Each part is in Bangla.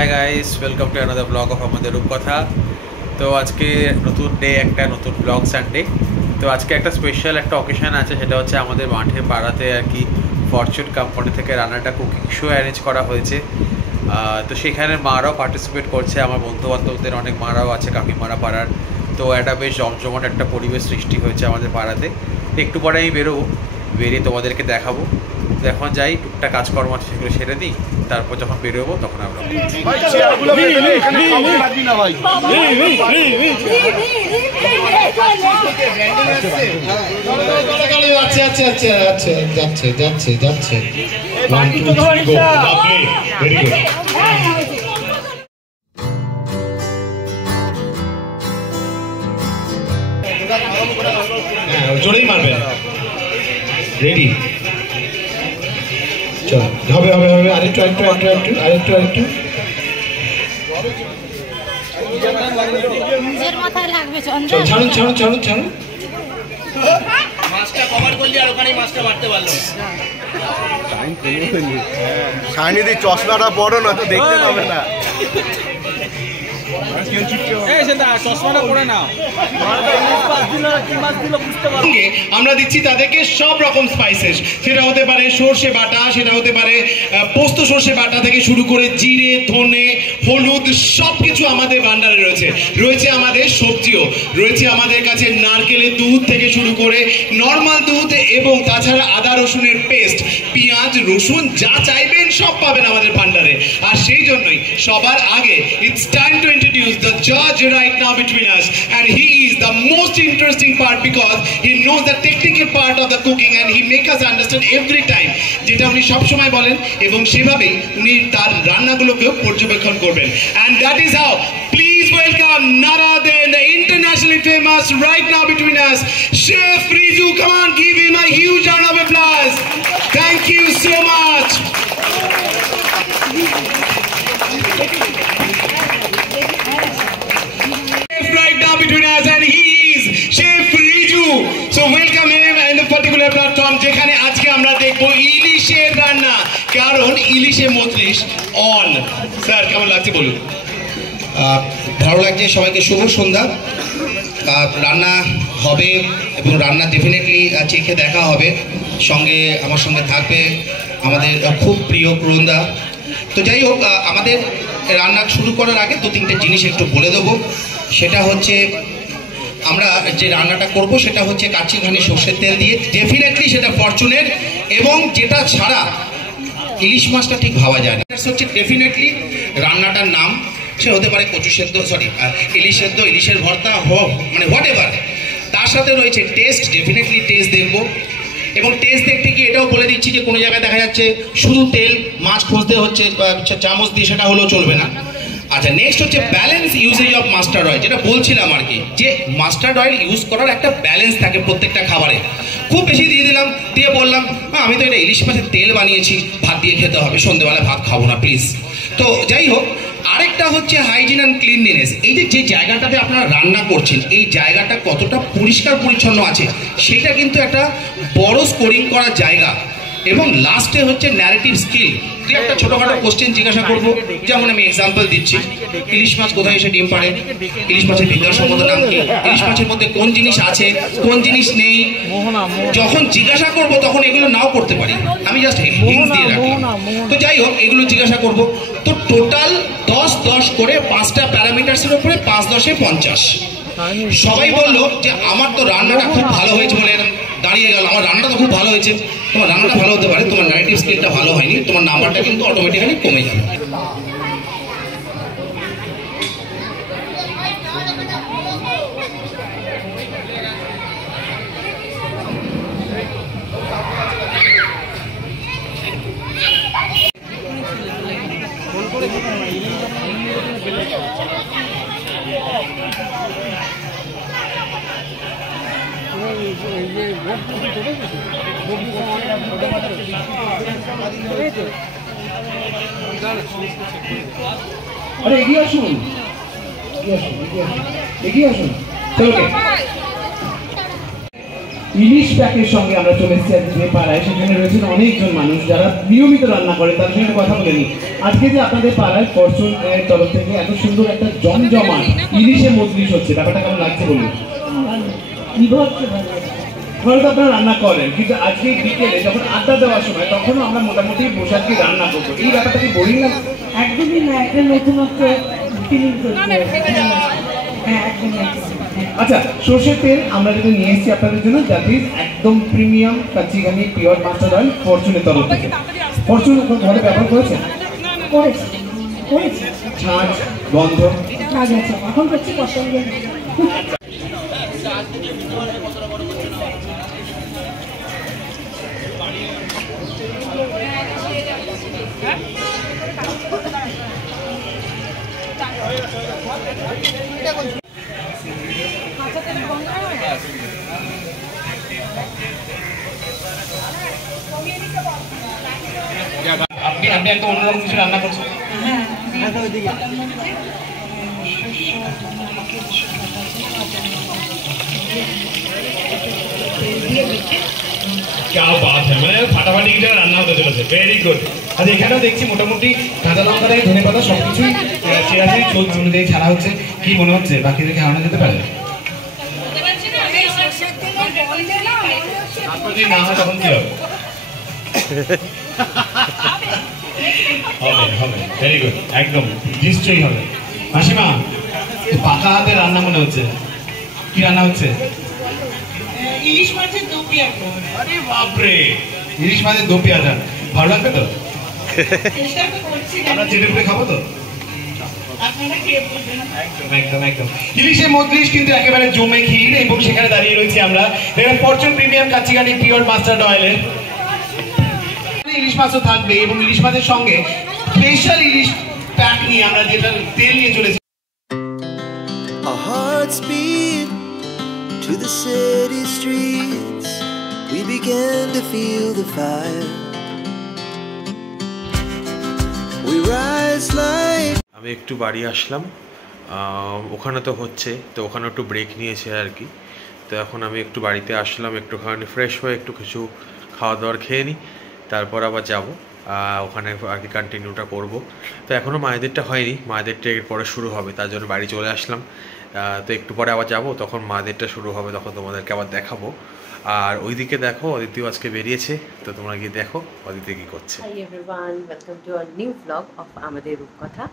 Hi guys, welcome to another blog of আমাদের রূপকথা। তো আজকে নতুন ডে, একটা নতুন ব্লগ সানডে। তো আজকে একটা স্পেশাল একটা অকেশন আছে, সেটা হচ্ছে আমাদের মাঠে পাড়াতে আর কি ফরচুন কোম্পানি থেকে রান্নাটা কুকিং শো অ্যারেঞ্জ করা হয়েছে। তো সেখানে মারাও পার্টিসিপেট করছে, আমার বন্ধুবান্ধবদের অনেক মারাও আছে কাকিমারা পাড়ার। তো একটা বেশ জমজমাট একটা পরিবেশ সৃষ্টি হয়েছে আমাদের পাড়াতে। একটু পরে আমি বেরোবো, বেরিয়ে তোমাদেরকে দেখাবো। এখন যাই, টুকটাক কাজকর্ম আছে সেগুলো সেরে দিই, তারপর যখন বেরোবো তখন আমরা জোরেই মারবেন। রেডি, চল, হবে হবে হবে, আরেকটু আরেকটু আরেকটু আরেকটু আরেকটু আরেকটু নিজের মাথায় লাগবে। ছাড়ুন ছাড়ুন ছাড়ুন ছাড়ুন। মাছটা কভার করলি আর ওখানেই মাছটা মারতে পারলো। সাইনিদি চশমাটা বড় না তো দেখতে পাবে না। আমরা দিচ্ছি তাদেরকে সব রকম স্পাইসেস, সেটা হতে পারে সর্ষে বাটা, সেটা হতে পারে পোস্ত সর্ষে বাটা থেকে শুরু করে জিরে, ধনে, হলুদ, সব কিছু আমাদের ভান্ডারে রয়েছে। রয়েছে আমাদের সবজিও রয়েছে, আমাদের কাছে নারকেলের দুধ থেকে শুরু করে নর্মাল দুধ, এবং তাছাড়া আদা রসুনের পেস্ট, পেঁয়াজ রসুন যা চাইবেন সব পাবেন আমাদের ভান্ডারে। আর সেই জন্যই সবার আগে it's time to introduce the judge right now between us, and he is the most interesting part because he knows the technical part of the cooking and he make us understand every time যেটা উনি সব সময় বলেন, এবং সেভাবেই উনি তার রান্নাগুলোকেও পর্যবেক্ষণ করবেন। and that is how please welcome none other than the internationally famous right now between us Chef Riju. Come on, give him a huge round of applause. Thank you so much. Right now between us, and he is Chef Riju. So welcome him in the particular platform যেখানে আজকে আমরা দেখবো ইলিশের রান্না, কারণ ইলিশে মজলিস অন। স্যার কেমন লাগছে বলুন? ভালো লাগছে। সবাইকে শুভ সন্ধ্যা। রান্না হবে এবং রান্না ডেফিনেটলি চেখে দেখা হবে। সঙ্গে আমার সঙ্গে থাকবে আমাদের খুব প্রিয় প্রন্দা। তো যাই হোক, আমাদের রান্না শুরু করার আগে দু তিনটে জিনিস একটু বলে দেবো। সেটা হচ্ছে আমরা যে রান্নাটা করব সেটা হচ্ছে কাচ্চি ঘানি সর্ষের তেল দিয়ে, ডেফিনেটলি সেটা ফরচুনের, এবং যেটা ছাড়া ইলিশ মাছটা ঠিক ভাবা যায় না। হচ্ছে ডেফিনেটলি রান্নাটার নাম, সে হতে পারে কচু সেদ্ধ, ইলিশ সেদ্ধ, ইলিশের ভর্তা, মানে হোয়াট এভার। তার সাথে রয়েছে টেস্ট, ডেফিনেটলি টেস্ট দেখবো। এবং টেস্ট দেখতে গিয়ে এটাও বলে দিচ্ছি যে কোনো জায়গায় দেখা যাচ্ছে শুধু তেল, মাছ খুঁজতে হচ্ছে চামচ দিয়ে, সেটা হলেও চলবে না। আচ্ছা, নেক্সট হচ্ছে balance uses of mustard oil, যেটা বলছিলাম আর কি, যে মাস্টার্ড অয়েল ইউজ করার একটা ব্যালেন্স থাকে প্রত্যেকটা খাবারে। খুব বেশি দিয়ে দিলাম, দিয়ে বললাম আমি তো এটা ইলিশ মাছের তেল বানিয়েছি, ভাত দিয়ে খেতে হবে, সন্ধ্যেবেলা ভাত খাবো না প্লিজ। তো যাই হোক, আরেকটা হচ্ছে হাইজিন অ্যান্ড ক্লিনলিনেস। এই যে জায়গাটাতে আপনারা রান্না করছেন, এই জায়গাটা কতটা পরিষ্কার পরিচ্ছন্ন আছে, সেটা কিন্তু একটা বড় স্কোরিং করার জায়গা। এবং লাস্টে হচ্ছে ন্যারেটিভ স্কিল। একটা ছোটোখাটো কোশ্চেন জিজ্ঞাসা করবো, যেমন আমি এক্সাম্পল দিচ্ছি, ইলিশ মাছ কোথায় এসে ডিম পাড়ে, ইলিশ মাছের বিজ্ঞান সম্বন্ধে নাম কি, ইলিশ মাছের মধ্যে কোন জিনিস আছে কোন জিনিস নেই। যখন জিজ্ঞাসা করবো তখন এগুলো নাও করতে পারি, আমি জাস্ট হিন্টস দিয়ে রাখলাম। তো যাই হোক, এগুলো জিজ্ঞাসা করবো। তো টোটাল 10-10 করে 5টা প্যারামিটার্সের উপরে 5-10-এ 50। সবাই বললো যে আমার তো রান্নাটা খুব ভালো হয়েছে বলে দাঁড়িয়ে গেল, আমার রান্নাটা তো খুব ভালো হয়েছে। তোমার রান্নাটা ভালো হতে পারে, তোমার ন্যারেটিভ স্কিলটা ভালো হয়নি, তোমার নাম্বারটা কিন্তু অটোমেটিক্যালি কমে যাবে। আরে এগিয়ে আসুন, এগিয়ে আসুন, এগিয়ে আসুন, চলো। ইলিশ প্যাকের সঙ্গে আমরা চলে এসেছি আজকে পাড়ায়। সেখানে রয়েছেন অনেকজন মানুষ যারা নিয়মিত রান্না করে, তার সঙ্গে কথা বলে নিই। আজকে যে আপনাদের পাড়ায় ফরচুন তরফ থেকে এত সুন্দর একটা জমজমাট ইলিশে মজলিশ হচ্ছে, ব্যাপারটা কেমন লাগছে বলুন? হয়তো আপনারা রান্না করেন, কিন্তু আজকে বিকেলে যখন আড্ডা দেওয়ার সময় তখনও আমরা মোটামুটি বসে আজকে রান্না করবো, এই ব্যাপারটা কি বোরিং না? একদমই না, একটা নতুনত্ব ফিলিং করছে। হ্যাঁ একদম। আচ্ছা, সর্ষের তেল আমরা যেটা নিয়ে এসেছি আপনাদের জন্য, দ্যাট ইজ একদম প্রিমিয়াম কাচিগানি পিওর মাস্টার্ড অয়েল ফরচুনের তরফ থেকে। ফরচুন ঘরে ব্যবহার করেছেন? করেছি। ছাঁচ গন্ধ কাজ আছে, এখন করছি পছন্দ। আপনি একটা অন্যরকম কিছু রান্না করছেন। क्या बात है, মানে ফাটাফাটি একটা রান্না হতে চলেছে, ভেরি গুড। আর এখানেও দেখছি মোটামুটি কাঁচা লঙ্কা থেকে ধনে পাতা সবকিছুই চিরাচিরি চলছে, অনুযায়ী ছাড়া হচ্ছে। কি মনে হচ্ছে বাকিদেরকে হারানো যেতে পারে? যদি না হয় তখন কি হবে? হবে, ভেরি গুড, একদম নিশ্চয়ই হবে। মাসিমা, পাকা হাতে রান্না মনে হচ্ছে, কি রান্না হচ্ছে? ইলিশ মাছের দো পেঁয়াজ। আরে বাপরে, ইলিশ মাছের দো পেঁয়াজ, ভালো লাগবে তো? আমরা চেটে পুটে খাবো তো? একদম। ইলিশের মজলিশ কিন্তু একেবারে জমে ক্ষীর, এবং সেখানে দাঁড়িয়ে রয়েছি আমরা ফরচুন প্রিমিয়াম কাচিগানি পিওর মাস্টার্ড অয়েলের। ইলিশ মাছও থাকবে, এবং ইলিশ মাছের সঙ্গে স্পেশাল ইলিশ প্যাক নিয়ে আমরা যেটা তেল নিয়ে চলেছি। Our hearts beat to the city streets. We began to feel the fire. We rise like আমি একটু বাড়ি আসলাম, ওখানে তো হচ্ছে, তো ওখানে একটু ব্রেক নিয়েছে আর কি। তো এখন আমি একটু বাড়িতে আসলাম, একটুখানি ফ্রেশ হয়ে একটু কিছু খাওয়া দাওয়ার খেয়ে নিই, তারপর আবার যাব ওখানে আর কি কন্টিনিউটা করব। তো এখনও মায়েদেরটা হয়নি, মায়েদেরটা এরপরে শুরু হবে, তার জন্য বাড়ি চলে আসলাম। তো একটু পরে আবার যাব, তখন মায়েদেরটা শুরু হবে, তখন তোমাদেরকে আবার দেখাবো। আর ওইদিকে দেখো অদিতিও আজকে বেরিয়েছে, তো তোমরা গিয়ে দেখো অদিতি কি করছে। Hi everyone, welcome to our new blog of আমাদের রূপকথা।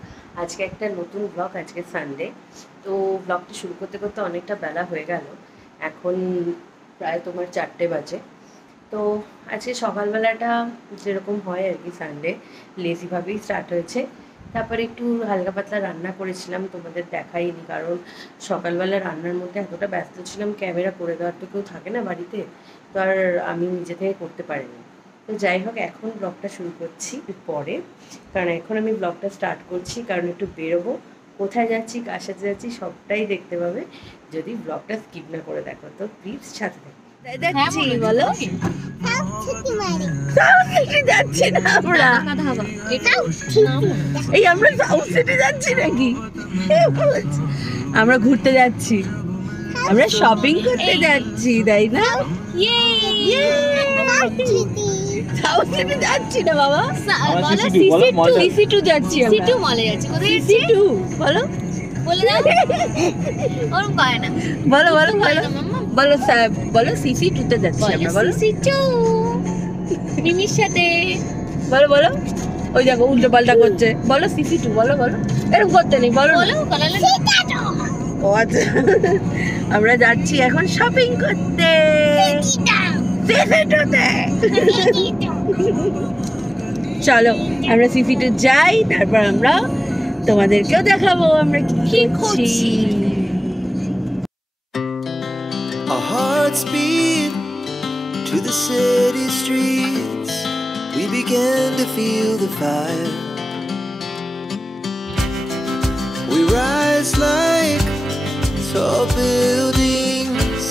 আজকে একটা নতুন ব্লগ, আজকে সানডে। তো ব্লগটা শুরু করতে করতে অনেকটা বেলা হয়ে গেল, এখন প্রায় তোমার 4টে বাজে। তো আজকে সকালবেলাটা যেরকম হয় আর কি, সানডে লেজিভাবেই স্টার্ট হয়েছে। তারপরে একটু হালকা পাতলা রান্না করেছিলাম, তোমাদের দেখাইনি, কারণ সকালবেলা রান্নার মধ্যে এতটা ব্যস্ত ছিলাম, ক্যামেরা করে দেওয়ার তো কেউ থাকে না বাড়িতে, তো আর আমি নিজে থেকে করতে পারিনি। তো যাই হোক, এখন ব্লগটা শুরু করছি পরে, কারণ এখন আমি ব্লগটা স্টার্ট করছি, কারণ একটু বেরোবো, কোথায় যাচ্ছি, কার সাথে যাচ্ছি সবটাই দেখতে পাবে যদি ব্লগটা স্কিপ না করে দেখো। তো প্লিজ সাথে দেখো। যাচ্ছি বলো, যাচ্ছি না আমরা, এই আমরা সাউথ সিটি যাচ্ছি নাকি? আমরা ঘুরতে যাচ্ছি, আমরা শপিং করতে যাচ্ছি, তাই না? সাউথ সিটি যাচ্ছি না বাবা, সিসি2 যাচ্ছি, সিসি2 মলে যাচ্ছি। কোথায় যাচ্ছি বলো, বলে দাও। ওরকম পায় না, বলো বলো বলো বলো স্যার, বলো সিসি2 তে যাচ্ছি আমরা, বলো সিসি2 মিমির সাথে, বলো বলো। ওই দেখো উল্টো পাল্টা করছে, বলো সিসি2, বলো বলো, এরকম করতে নেই, বলো বলো। ও আচ্ছা, আমরা যাচ্ছি এখন শপিং করতে সিসি2তে। চলো আমরা সিসি2 যাই, তারপর আমরা তোমাদেরকেও দেখাবো আমরা কি করছি। our hearts beat to the city streets. We began to feel the fire. We rise like tall buildings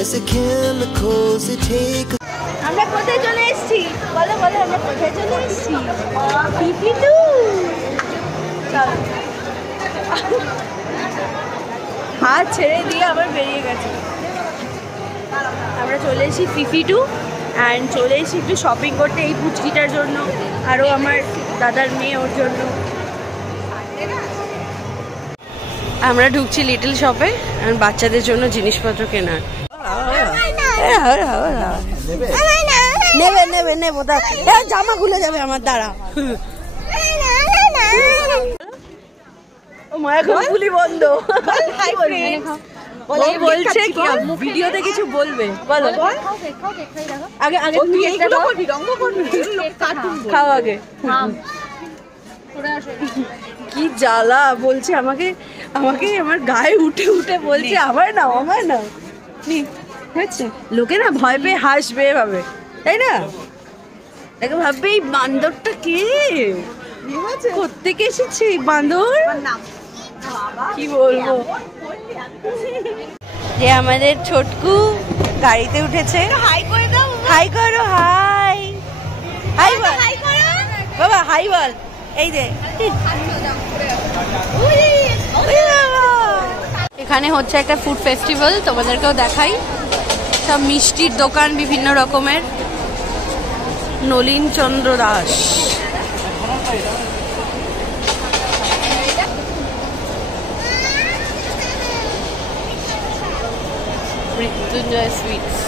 as the chemicals they take. আমরা কোথায় চলে এসেছি বলো বলো, আমরা কোথায় চলে এসেছি? সিসি2। চলো, হাত ছেড়ে দিয়ে আবার বেরিয়ে গেছে। আমরা চলে এসেছি ফিফি2 অ্যান্ড চলে এসেছি একটু শপিং করতে এই পুচকিটার জন্য, আরও আমার দাদার মেয়ে ওর জন্য। আমরা ঢুকছি লিটল শপে বাচ্চাদের জন্য জিনিসপত্র কেনার। নেবে নেবে নেবো, জামা খুলে যাবে আমার দ্বারা। মায়াগুলি বন্ধ। বলছে কি ভিডিওতে কিছু বলবে, বলো। আগে আগে খাও আগে। কি জ্বালা বলছে আমাকে, আমাকে আমার গায়ে উঠে উঠে বলছে আমার নাও আমার নাও। লোকে না ভয় পেয়ে হাসবে ভাবে, তাই না? তাকে ভাববে এই বান্দরটা কে, কোত্থেকে এসেছে এই বান্দর, কি বলবো। যে আমাদের ছোটকু গাড়িতে উঠেছে। হাই করে দাও, হাই করো, হাই হাই বল, হাই করো বাবা, হাই বল। এই যে এখানে হচ্ছে একটা ফুড ফেস্টিভ্যাল, তোমাদেরকেও দেখাই। সব মিষ্টির দোকান বিভিন্ন রকমের। নলিন চন্দ্র দাস, মৃত্যুঞ্জয় সুইটস।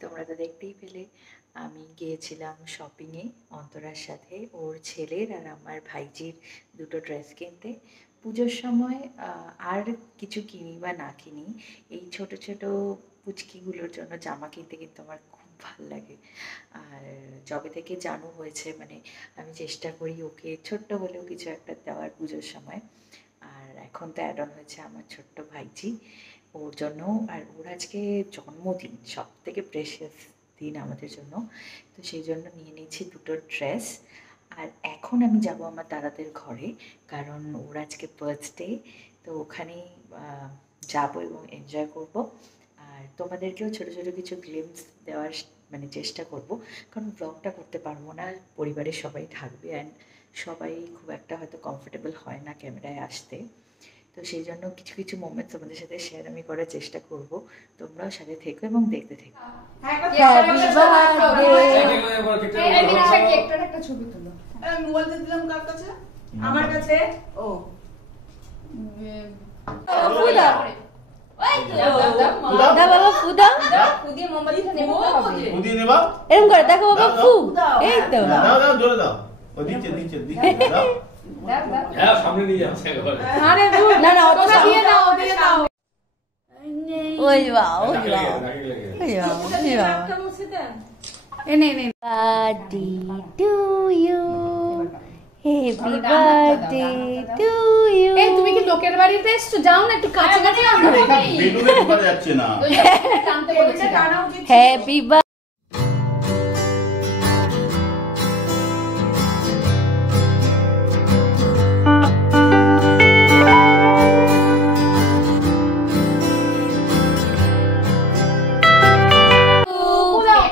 তোমরা তো দেখতেই পেলে আমি গিয়েছিলাম শপিংয়ে অন্তরার সাথে, ওর ছেলের আর আমার ভাইজির দুটো ড্রেস কিনতে। পুজোর সময় আর কিছু কিনি বা না কিনি, এই ছোট ছোট পুচকিগুলোর জন্য জামা কিনতে কিন্তু আমার খুব ভালো লাগে। আর যবে থেকে জানু হয়েছে মানে আমি চেষ্টা করি ওকে ছোট্ট হলেও কিছু একটা দেওয়ার পুজোর সময়। আর এখন তো অ্যাড অন হয়েছে আমার ছোট্ট ভাইজি, ওর জন্য। আর ওর আজকে জন্মদিন, সব থেকে প্রেশিয়াস দিন আমাদের জন্য, তো সেই জন্য নিয়ে নিয়েছি দুটো ড্রেস। আর এখন আমি যাব আমার দাদাদের ঘরে, কারণ ওর আজকে বার্থডে, তো ওখানেই যাব এবং এনজয় করব। আর তোমাদেরকেও ছোটো ছোটো কিছু গ্লিমস দেওয়ার মানে চেষ্টা করব, কারণ ব্লগটা করতে পারবো না, পরিবারের সবাই থাকবে অ্যান্ড সবাই খুব একটা হয়তো কমফোর্টেবল হয় না ক্যামেরায় আসতে। তো সেই জন্য কিছু কিছু মোমেন্টস তোমাদের সাথে শেয়ার আমি করার চেষ্টা করব, তোমরাও সাথে থেকো এবং দেখতে থেকো। আমার কাছে ও বাবা ফু দাও, এরকম করে দেখো বাবা ফু, এই তো না না অত দিয়ে দাও, দিয়ে দাও। ওই বাবা ওই বাবা ওই বাবা ওই বাবা। এনে এনে birthday to you, happy birthday to you. এই তুমি কি লোকের বাড়িতে এসছো? যাও না একটু কাছে কাছে যাচ্ছে না, happy birthday.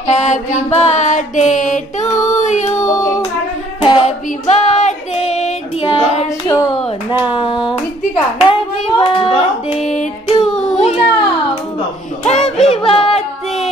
Happy birthday to you, happy birthday dear Shona, happy birthday to you, happy birthday.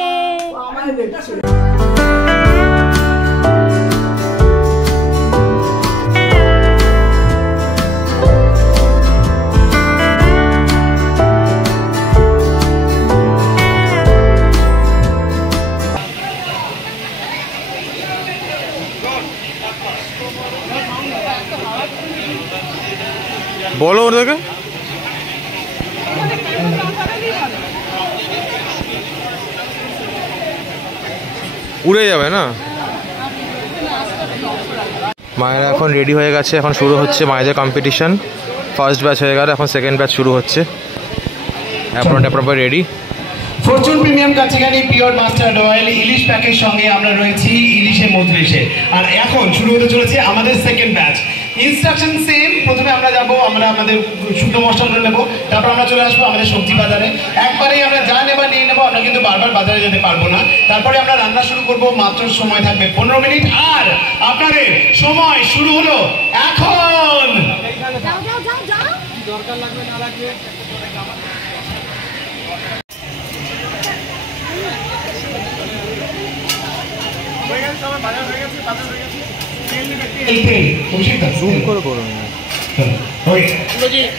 বলো ওদেরকে উড়ে যাবে না। মায়েরা এখন রেডি হয়ে গেছে, এখন শুরু হচ্ছে মায়েদের কম্পিটিশন। ফার্স্ট ব্যাচ হয়ে গেল, এখন সেকেন্ড ব্যাচ শুরু হচ্ছে। Apron ready, Fortune premium kachi ghani pure mustard oil ইলিশ প্যাকের সঙ্গে আমরা রয়েছি ইলিশে মজলিশে। আর এখন শুরু হতে চলেছে আমাদের সেকেন্ড ব্যাচ। ইনস্ট্রাকশন সেম, প্রথমে আমরা আমরা আমাদের শুকনো মশলাগুলো নেবো, তারপর আমরা চলে আসবো আমাদের সবজি বাজারে। একবারেই আমরা যা নেবার নিয়ে নেবো, আমরা কিন্তু বারবার বাজারে যেতে পারবো না। তারপরে আমরা রান্না শুরু করবো, মাত্র সময় থাকবে 15 মিনিট। আর আপনাদের সময় শুরু হলো এখন। দরকার লাগবে না লাগবে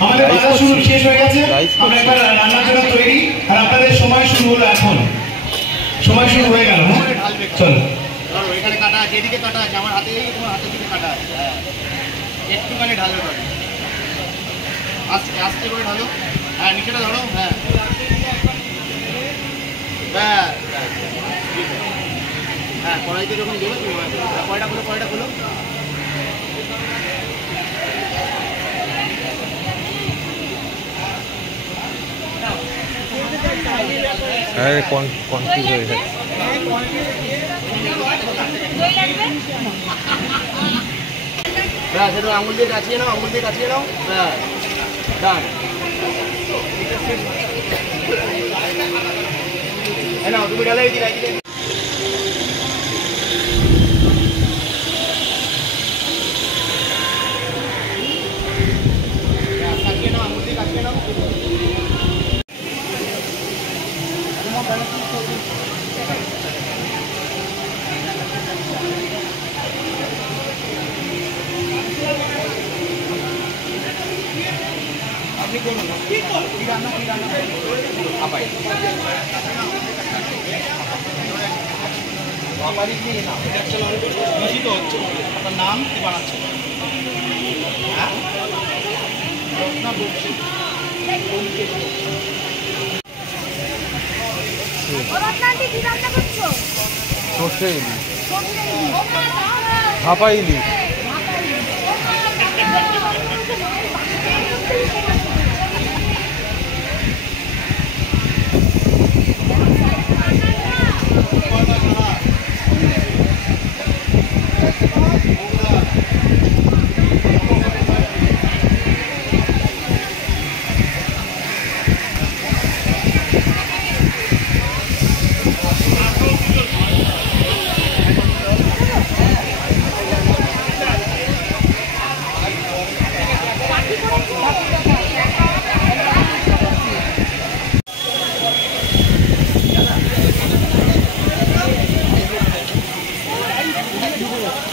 আমাদের বাজার শুরু শেষ হয়ে গেছে, আমরা একবার রান্নার জন্য তৈরি। আর আপনাদের সময় শুরু হলো এখন, সময় শুরু হয়ে গেল। চলো, এখানে কাটা আছে, এদিকে কাটা আছে, আমার হাতে তোমার হাতের দিকে কাটা আছে। একটুখানি ঢালো, আস্তে আস্তে করে ঢালো। হ্যাঁ, নিচেটা ধরো। হ্যাঁ, হ্যাঁ, কড়াইতে যখন দেবে তুমি কড়াইটা খুলো, কড়াইটা খুলো। কনফিউজ হয়ে গেছে। হ্যাঁ, সেটা আঙুল দিয়ে কাছিয়ে নাও, আঙুল দিয়ে কাছিয়ে নাও। হ্যাঁ, ডান। নাও, তুমি ডালাই দিলে কাছিয়ে নাও, আঙুল দিয়ে কাছিয়ে নাও। আপনি করুন কি রান্না আপাই বাবারই কি না এটা চলো বেশি তো হচ্ছে। আপনার নাম কি বানাচ্ছেন? হ্যাঁ, রত্না বলছি। রত্নাটি কি রান্না করছো? সরষে ইলিশ, ভাপা ইলিশ।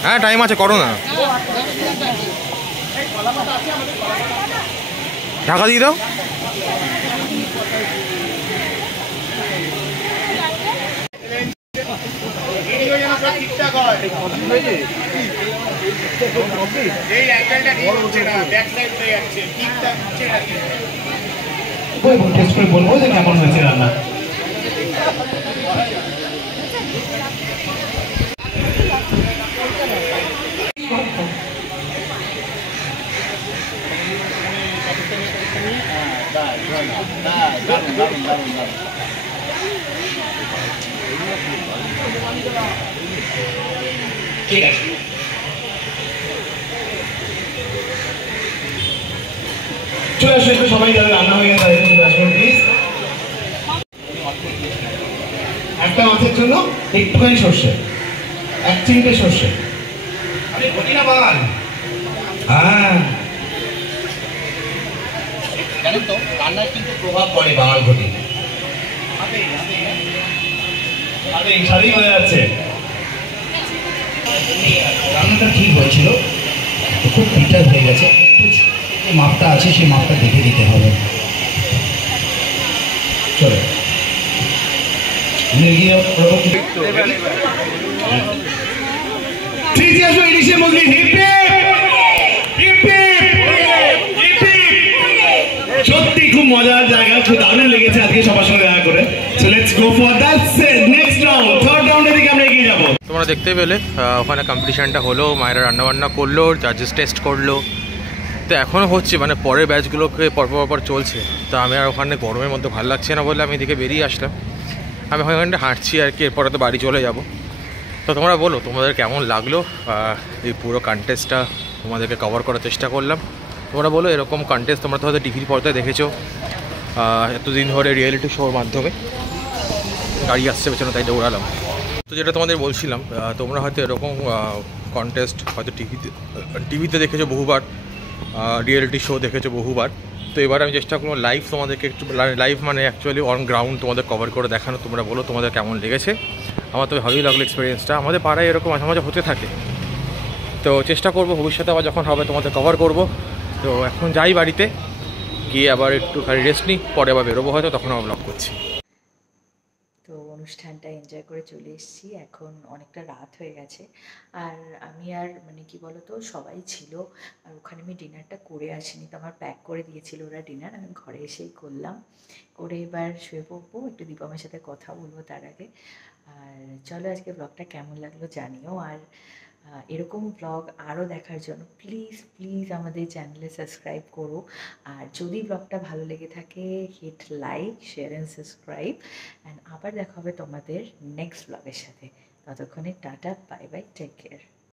হ্যাঁ, টাইম আছে, করো না। ঢাকা দিয়ে দাও। ঠিকঠাক হয়, এই অ্যাঙ্গেলটা ঠিক হচ্ছে না, ব্যাক সাইড হয়ে যাচ্ছে। ঠিকঠাক হচ্ছে না, টেস্ট করে বলবো যে কেমন হয়েছে রান্না। ঠিক আছে, চলে আসবে সবাই, যারা রান্না হয়ে গেছে তাদের চলে আসবেন প্লিজ। একটা মাছের জন্য একটুখানি সর্ষে, 1 চিমটে সর্ষে। আরে ঘটি না বাল। হ্যাঁ, জানেন তো রান্নার কিন্তু প্রভাব পড়ে বাঙাল ঘটি। আরে সারি হয়ে যাচ্ছে। রান্নাটা ঠিক হয়েছিল, খুব পিটার হয়ে গেছে। যে মাপটা আছে সেই মাপটা দেখে দিতে হবে। চলো ইলিশে মজলিস। সত্যি খুব মজার জায়গা, খুব দারুণ লেগেছে আজকে সবার সঙ্গে দেখা করে। So let's go for the next round, third রাউন্ডের দিকে আমরা এগিয়ে যাবো। তোমরা দেখতে পেলে ওখানে কম্পিটিশনটা হলো, মায়েরা রান্নাবান্না করলো, জাজেস টেস্ট করলো, তো এখনও হচ্ছে, মানে পরের ব্যাচগুলোকে পরপর চলছে। তো আমি আর ওখানে গরমের মধ্যে ভালো লাগছে না বলে আমি এদিকে বেরিয়ে আসলাম। আমি ওখানে হাঁটছি আর কি, এরপরে তো বাড়ি চলে যাব। তো তোমরা বলো তোমাদের কেমন লাগলো এই পুরো কন্টেস্টটা, তোমাদেরকে কভার করার চেষ্টা করলাম। তোমরা বলো এরকম কন্টেস্ট তোমরা তো হয়তো টিভির পর্দায় দেখেছো এতদিন ধরে রিয়েলিটি শোর মাধ্যমে। গাড়ি আসছে পেছনে তাই দৌড়ালাম। তো যেটা তোমাদের বলছিলাম, তোমরা হয়তো এরকম কন্টেস্ট হয়তো টিভিতে দেখেছো বহুবার, রিয়েলিটি শো দেখেছো বহুবার। তো এবার আমি চেষ্টা করবো লাইভ তোমাদেরকে একটু, লাইভ মানে অ্যাকচুয়ালি অন গ্রাউন্ড তোমাদের কভার করে দেখানো। তোমরা বলো তোমাদের কেমন লেগেছে। আমার তো ভালোই লাগলো এক্সপিরিয়েন্সটা। আমাদের পাড়ায় এরকম মাঝে মাঝে হতে থাকে, তো চেষ্টা করবো ভবিষ্যতে আবার যখন হবে তোমাদের কভার করব। তো এখন যাই বাড়িতে গিয়ে আবার একটু খালি রেস্ট নিই, পরে আবার বেরোবো হয়তো, তখন আবার ব্লগ করছি। তো অনুষ্ঠানটা এনজয় করে চলে এসেছি, এখন অনেকটা রাত হয়ে গেছে। আর আমি আর মানে কি বলতো, সবাই ছিল আর ওখানে আমি ডিনারটা করে আসিনি, তো আমার প্যাক করে দিয়েছিল ওরা ডিনার, আমি ঘরে এসেই করলাম। করে এবার শুয়ে পড়বো, একটু দীপমের সাথে কথা বলবো তার আগে। আর চলো আজকে ব্লগটা কেমন লাগলো জানিও। আর এরকম ব্লগ আরও দেখার জন্য প্লিজ প্লিজ আমাদের চ্যানেলে সাবস্ক্রাইব করো। আর যদি ব্লগটা ভালো লেগে থাকে hit like, share and subscribe. And আবার দেখা হবে তোমাদের নেক্সট ব্লগের সাথে। ততক্ষণে টাটা, বাই বাই, টেক কেয়ার।